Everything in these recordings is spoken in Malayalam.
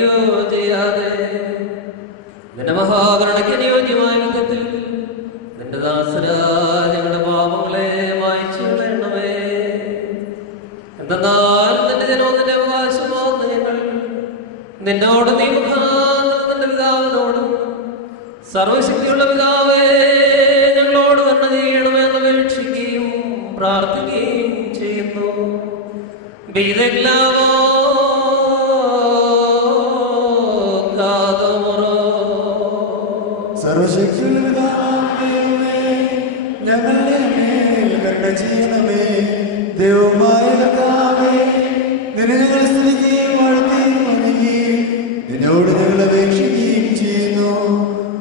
പ്രതികരിക്കുകയോ ചെയ്യാതെ നിന്റെ മഹാകരുണയ്ക്ക് അനുയോജ്യമായ വിധത്തിൽ നിന്റെ ദാസരായ ഞങ്ങളുടെ പാപങ്ങളെ മായ്ച്ചു കളയണമേ. എന്തെന്നാൽ നിന്റെ ജനവും നിന്റെ അവകാശമാകുന്ന ഞങ്ങൾ നിന്നോട് നീ മുഖാന്തരം നിന്റെ പിതാവിനോടും സർവശക്തിയുള്ള പിതാവേ ഞങ്ങളോട് വന്ന ചെയ്യണമെന്ന് അപേക്ഷിക്കുകയും പ്രാർത്ഥിക്കുകയും ചെയ്യുന്നു. സർവശക്തിയുള്ള പിതാവേ ഞങ്ങളുടെ മേൽ കരുണ ചെയ്യണമേ. ദൈവമായ കർത്താവേ, നിന്നെ ഞങ്ങൾ സ്തുതിക്കുകയും വാഴ്ത്തുകയും വന്ദിക്കുകയും നിന്നോട് ഞങ്ങൾ അപേക്ഷിക്കുകയും ചെയ്യുന്നു.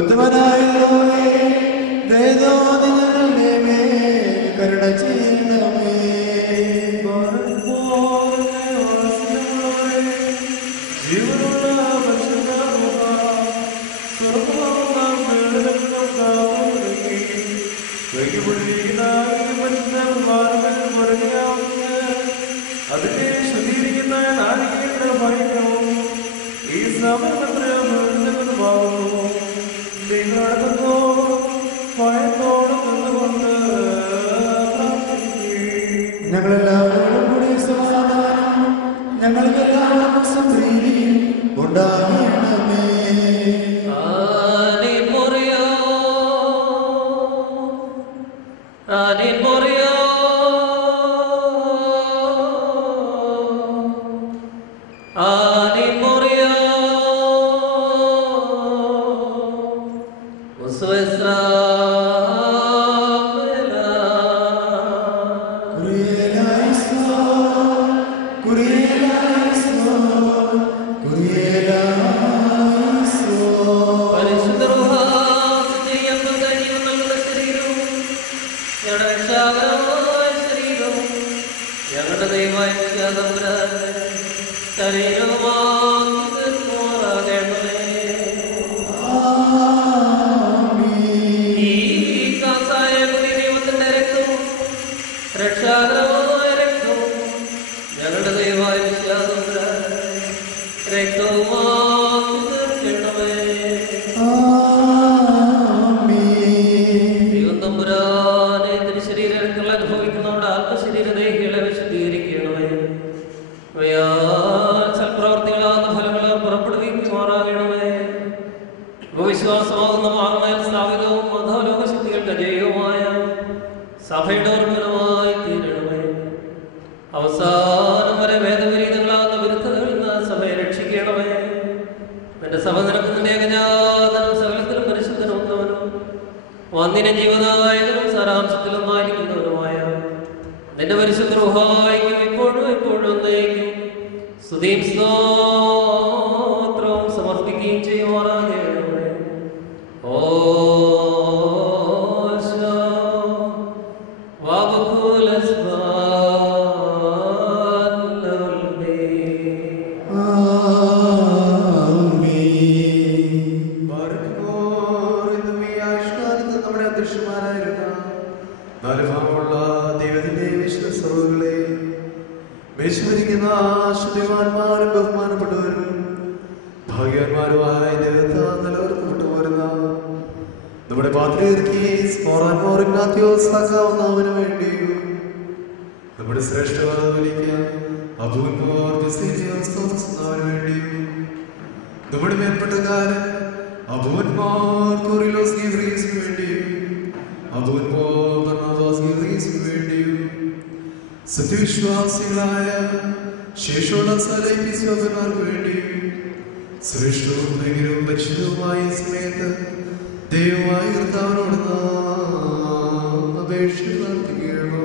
ഉത്തമനായുള്ളവേ, ദയതോന്നി ഞങ്ങളുടെ മേൽ കരുണ ചെയ്യണമേ. ജീവനുള്ള അതിനെ ശുദ്ധീകരിക്കുന്ന നാരികയുടെ ഭയവും ഈ സമയമെന്ന് ഭാവവും നിങ്ങളടക്കുന്നു ഭയത്തോടെ നിന്നുകൊണ്ട് ഞങ്ങളെല്ലാവരോടും കൂടി സമാധാനം ഞങ്ങൾക്കെല്ലാവർക്കും സമൃദ്ധി ഉണ്ടാകണമേ. അവസാനം വരെ വേദവിരീതങ്ങളാകുന്ന വിരുദ്ധതകളിൽ നിന്ന് സഭയെ രക്ഷിക്കണമേ. നിന്റെ സഭ നിനക്കുന്നതിന്റെ ഏകജാതനും സകലത്തിലും പരിശുദ്ധനും ഒന്നവനും വന്നിന്റെ ജീവനായകനും സാരാംശത്തിലൊന്നായിരിക്കുന്നവനുമായ നിന്റെ പരിശുദ്ധ റൂഹായിക്കും ഇപ്പോഴും എപ്പോഴും ഒന്നേക്കും സ്തുതിയും സ്തോത്രവും സമർപ്പിക്കുകയും ചെയ്യുമാറാകണമേ. ഓ ശുദ്ധിമാന്മാരും ബഹുമാനപ്പെട്ടവരും ഭാഗ്യവാന്മാരുമായ ദൈവത്താൽ നിലനിർത്തപ്പെട്ടു പോരുന്ന നമ്മുടെ പാത്രീർക്കാവുന്നവന് വേണ്ടിയും നമ്മുടെ ശ്രേഷ്ഠവാദിക്കാൻ അഭൂന്മാർന്നവന് വേണ്ടിയും നമ്മുടെ മേൽപ്പെട്ടക്കാരൻ അഭൂന്മാർക്കു വേണ്ടിയും വേണ്ടിയും സത്യവിശ്വാസികളായ ശേഷമുള്ള സകലർക്ക് വേണ്ടിയും ശ്രേഷ്ഠവും ഭയങ്കരവും പരിശുദ്ധവുമായ സമയത്ത് ദൈവമായ കർത്താവിനോട് അപേക്ഷ പ്രാർത്ഥിക്കണം.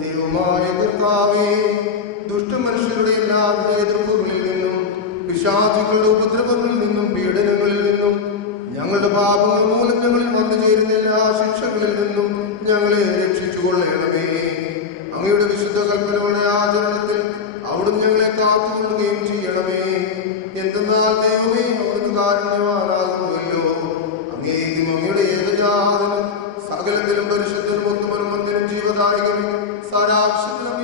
ദൈവമായ കർത്താവേ, ദുഷ്ടമനുഷ്യരുടെ എല്ലാ എതിർപ്പുകളിൽ നിന്നും പിശാചുക്കളുടെ ഉപദ്രവങ്ങളിൽ നിന്നും പീഡനങ്ങളിൽ നിന്നും ഞങ്ങളുടെ പാപങ്ങൾ മൂലം ഞങ്ങളിൽ വന്നു ചേരുന്ന എല്ലാ ശിക്ഷകളിൽ നിന്നും ഞങ്ങളെ രക്ഷിച്ചുകൊള്ളണമേ. അങ്ങയുടെ വിശുദ്ധ കൽപ്പനകളുടെ ആചരണത്തിൽ അവിടുന്ന് ഞങ്ങളെ കാത്തുകൊള്ളുകയും ചെയ്യണമേ. എന്തെന്നാൽ ദൈവമേ, അവിടുന്ന് കാരുണ്യവാനാകുമല്ലോ. അങ്ങേക്കും അങ്ങയുടെ ഏകജാതനും സകലത്തിലും പരിശുദ്ധനും ഒത്തുമനും മന്ദിരം ജീവദായകനും സാരാംശത്തിലും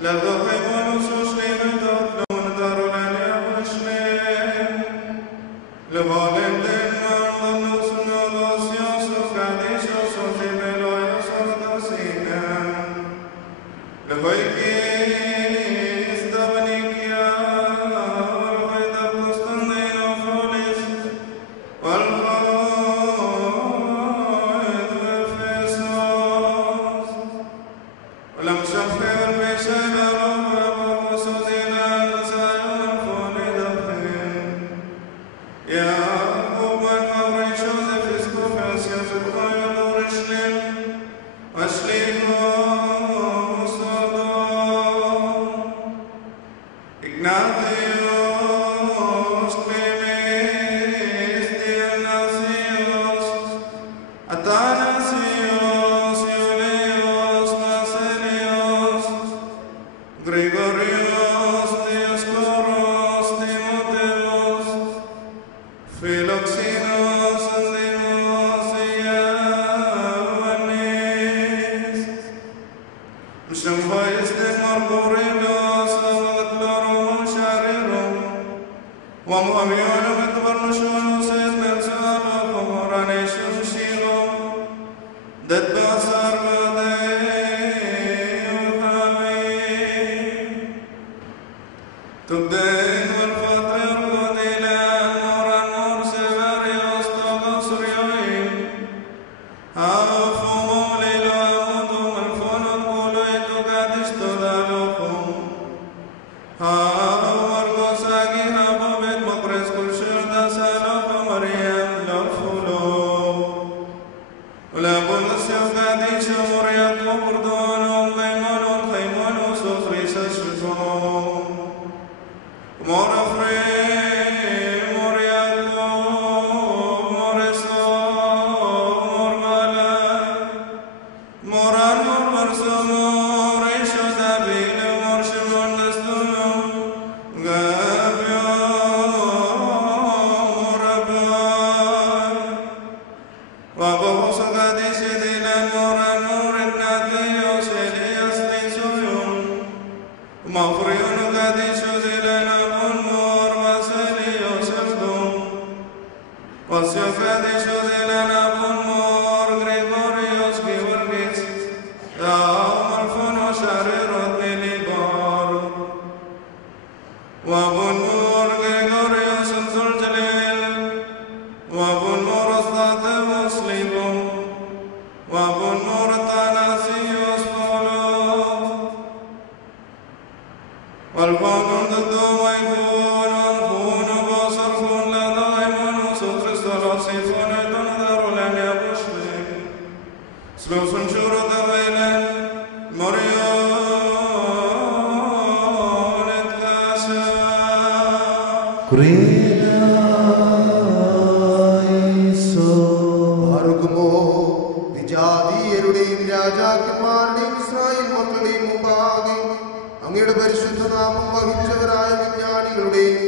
La roca y Ignatius, Clemens, Dionysius, Athanasius, Iulius, Basilius, Gregorius, Dioscorus, Timotheus, Philoxenus, Antimus, Ioannis, Mshamphais, Marcorilos, Avadlarum, Sharirum, Wamuamianum, Etvarnashunus, Esmersalum, Moraneshum, Shilum, Detbasar, Vadei, Tubden, Valfather, Vadilan, Moran, Mor, Severius, Todos, Rioim, Afum, Lilo, Amundum, Alfonum, Polo, Etugadis, Todalocum, Amargos, Agina, Bomet, Mocres, Culshurda, Salocum, Mariam, Lofulo, La Bundación, Gadisho, Moriato, Burdonum, Gaimonum, Gaimonum, Sofrisa, Shutum, Mora Frey, Moriato, Moreso, Mormala, Moran, Mormarso, Moresho, Dabile, Morshimon, Lestunum, Gabio, Morabai, Waboso, Gadishe, Dilan, Moran, Mor, Ignatius, Elias, Linsuyum, Mafriun, Gadisho, Dilan, Abun, Mor, Vasilius, Eldum, Vasio, Gadisho, Dilan, Abun, Mor, Gregorius, Georgis, Daum, Alfono, Sharirot, Nilibar, Wabun, Mor, Gregorius, Zuljalil, Wabun, Mor, Ostate, Muslimum, Wabun, Mor, Athanasius, Paulo, Walfonum, Dudumai, Funum, Funum, Bosor, Fun, Ladaimon, Sutristos, Sifon, Etonadarulan, Yabushli, Slusun, Shuro, Davailan, Morion, et Casa. ആർക്കുമോ വിജാതീയരുടെയും രാജാക്കന്മാരുടെയും ഇസ്രായേൽ മക്കളുടെയും മുമ്പാകെ അങ്ങയുടെ പരിശുദ്ധ നാമം വഹിച്ചവരായ വിജ്ഞാനികളുടെയും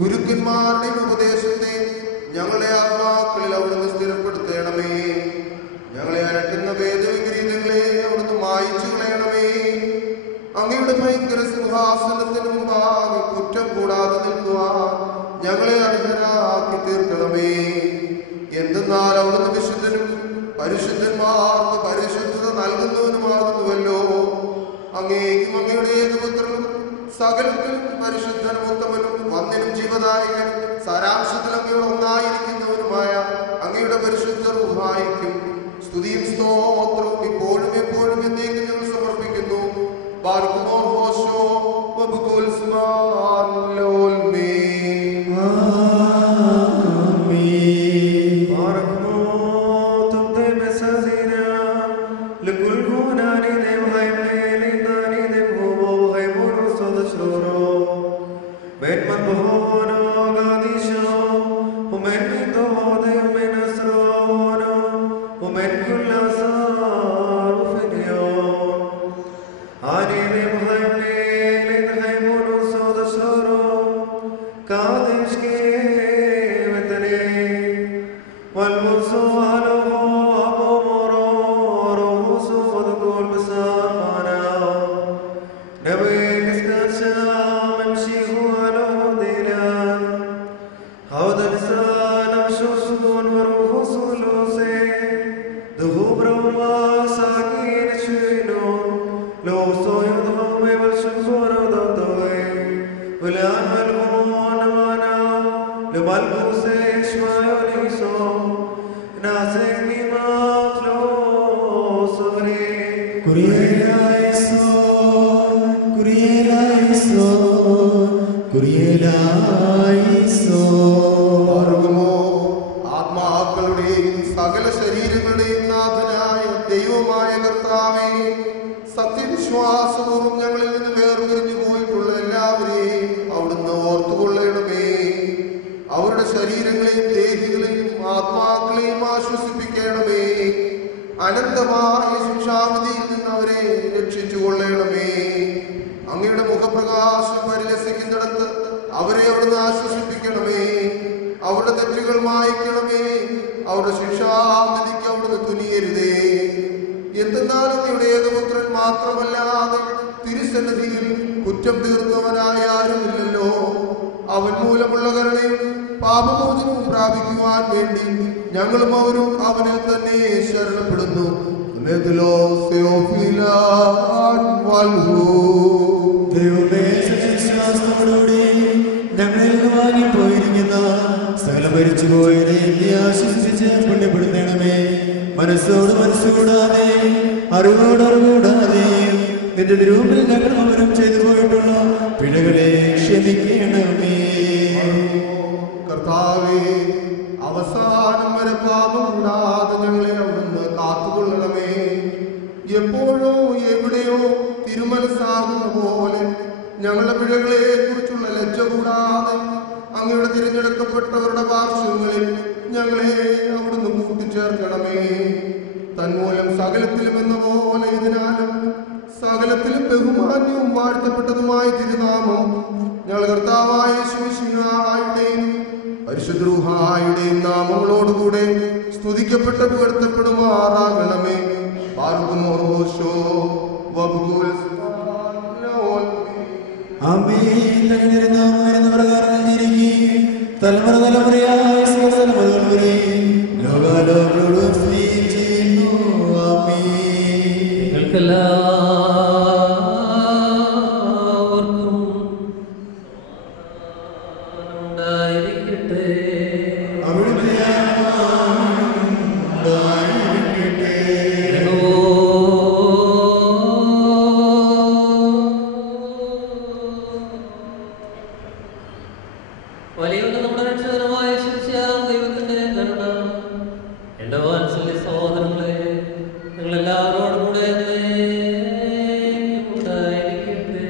ഗുരുക്കന്മാരുടെയും ഉപദേശത്തെ ഞങ്ങളെ ആത്മാക്കളിൽ അവിടുന്ന് സ്ഥിരപ്പെടുത്തണമേ. ഞങ്ങളെ അലട്ടുന്ന വേദവിപരീതങ്ങളെ അവിടുന്ന് മായിച്ചു കളയണമേ. അങ്ങയുടെ ഭയങ്കര സിംഹാസനത്തിന് മുമ്പാകെ കുറ്റം കൂടാതെ നിൽക്കുവാൻ ഞങ്ങളെ അർഹരാക്കി തീർക്കണമേ. എന്തെന്നാൽ അവിടുന്ന് വിശുദ്ധനും പരിശുദ്ധന്മാർക്ക് പരിശുദ്ധത നൽകുന്നവനുമാകുന്നുവല്ലോ. അങ്ങേക്കും അങ്ങയുടെ ഏകപുത്രനും സകലത്തിലും പരിശുദ്ധനും ഉത്തമനും വന്ദനും ജീവദായകനും സാരാംശത്തിൽ അങ്ങയുടെ ഒന്നായിരിക്കുന്നവനുമായ അങ്ങയുടെ പരിശുദ്ധ റൂഹായിക്കും സ്തുതിയും സ്തോത്രവും ഇപ്പോഴും എപ്പോഴും എന്നേക്കും ഞങ്ങൾ സമർപ്പിക്കുന്നു. ബാർക്കുമോർ ഹോശോ വബുകുൽ സ്മാൻ ലോൽമേ. ആത്മാക്കളുടെയും സകല ശരീരങ്ങളുടെയും നാഥനായ ദൈവമായ കർത്താവേ, സത്യവിശ്വാസപൂർവ്വം ഞങ്ങളിൽ നിന്ന് വേർപിരിഞ്ഞു പോയിട്ടുള്ള എല്ലാവരെയും ശരീരങ്ങളെയും ദേഹികളെയും ആത്മാക്കളെയും ആശ്വസിപ്പിക്കണമേ. അനന്തമായ ശിക്ഷാവിധിയിൽ നിന്ന് അവരെ രക്ഷിച്ചു കൊള്ളണമേ. അങ്ങയുടെ മുഖപ്രകാശം പരിലസിക്കുന്നിടത്ത് അവരെ അവിടുന്ന് ആശ്വസിപ്പിക്കണമേ. അവരുടെ തെറ്റുകൾ മായ്ക്കണമേ. അവരുടെ ശിക്ഷാവിധിക്ക് അവിടുന്ന് തുനിയരുതേ. എന്തെന്നാൽ അങ്ങയുടെ ഏകപുത്രൻ മാത്രമല്ലാതെ തിരുസന്നിധിയിൽ കുറ്റം തീർന്നവനായ ആരുമില്ലല്ലോ. അവൻ മൂലമുള്ള കരുണയും പാപമോചനവും പ്രാപിക്കുവാൻ വേണ്ടി ഞങ്ങളും അവരും അവനിൽ തന്നെ ശരണപ്പെടുന്നു. ദൈവമേ, ഞങ്ങളിൽ നിന്ന് വാങ്ങിപ്പോയിരിക്കുന്ന സകല മരിച്ചുപോയവരെ ആശ്വസിച്ച് പുണ്യപ്പെടുത്തണമേ. മനസ്സോട് മനസ്സുകൂടാതെ അറിവോട് അറിവുകൂടാതെ നിന്റെ തിരുമുമ്പിൽ ഞങ്ങൾ അവരും ചെയ്തു പോയിട്ടുള്ള പിഴകളെ ക്ഷമിക്കണമേ. കർത്താവേ, അവസാനം വരെ പാപം കൂടാതെ ഞങ്ങളെ അവിടുന്ന് കാത്തുകൊള്ളണമേ. എപ്പോഴോ എവിടെയോ തിരുമനസ്സാകുന്ന പോലെ ഞങ്ങളുടെ പിഴകളെ കുറിച്ചുള്ള ലജ്ജ കൂടാതെ അങ്ങയുടെ തിരഞ്ഞെടുക്കപ്പെട്ടവരുടെ പാർശ്വങ്ങളിൽ ഞങ്ങളെ അവിടുന്ന് കൂട്ടിച്ചേർക്കണമേ. തന്മൂലം സകലത്തിലും എന്ന പോലെ ഇതിനാലും സകലത്തിലും ബഹുമാന്യവും വാഴ്ത്തപ്പെട്ടതുമായ തിരുനാമം ഞങ്ങൾ കർത്താവായ യേശുമിശിഹായുടെയും പരിശുദ്ധ റൂഹായുടെയും നാമങ്ങളോടുകൂടെ സ്തുതിക്കപ്പെട്ട പുകഴ്ത്തപ്പെടുമാറാകണമേ. പാർക്കുമോർവോശോ വബുകുൽ തലമുറ തലമുറയായി തലമുറകൾ വരെ ലോകാലോകരോടും സ്നേഹം ചെയ്യുന്നു. നിങ്ങൾക്കെല്ലാവർക്കും ഉണ്ടായിരിക്കട്ടെ. വലിയ നമ്മുടെ രക്ഷകരമായ ശിക്ഷയാം ദൈവത്തിന്റെ കരുണ എന്റെ വാത്സല്യ സഹോദരങ്ങളെ നിങ്ങളെല്ലാവരോടും കൂടെ ഉണ്ടായിരിക്കട്ടെ.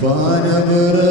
Fana